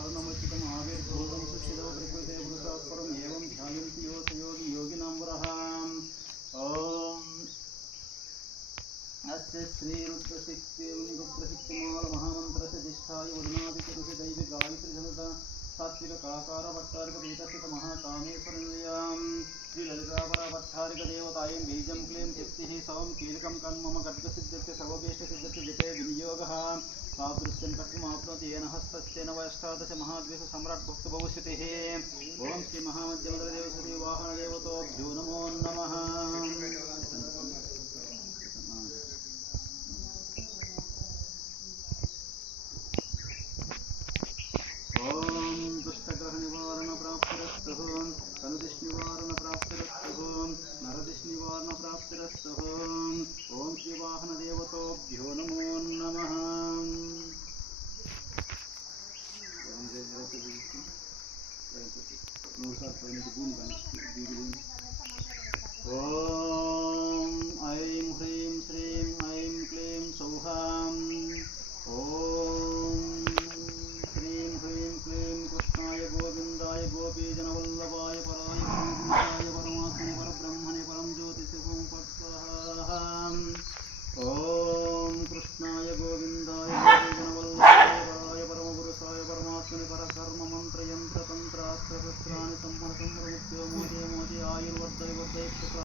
वारणमुचितम् आविर्भूतं सुशिरो प्रकृते पुरुषात् परम् एवं ध्यायन्ति योगी योगिनां वरः। अस्य श्रीरुद्रशक्तिमालमहामन्त्रस्य जिष्ठाय वरुणादिचतुषि दैवी गायत्री जनता सात्विककाकारभट्टारिकपीठस्थितमहाकामेश्वरनिलयां श्रीललितापराभट्टारिकदेवतायं बीजं क्लीं शक्तिः सौं कीलकं कन्मम खड्गसिद्ध्यस्य सर्वभीष्टसिद्ध्यस्य जटे विनियोगः सादृश्यं कर्तुमाप्नोति येन हस्तस्तेन वैष्टादश महाद्वेषसम्राट् भक्तभविष्यतिः। ॐ श्रीमहामध्यमदेवसदेवाहनदेवतोभ्यो नमो नमः। दुष्टग्रहनिवारणप्राप्तिरस्तुः कनुदिष्निवारणप्राप्तिरस्तुः नरदिष्निवारणप्राप्तिरस्तुः। ॐ श्रीवाहनदेवतोभ्यो नमो नमः। ॐ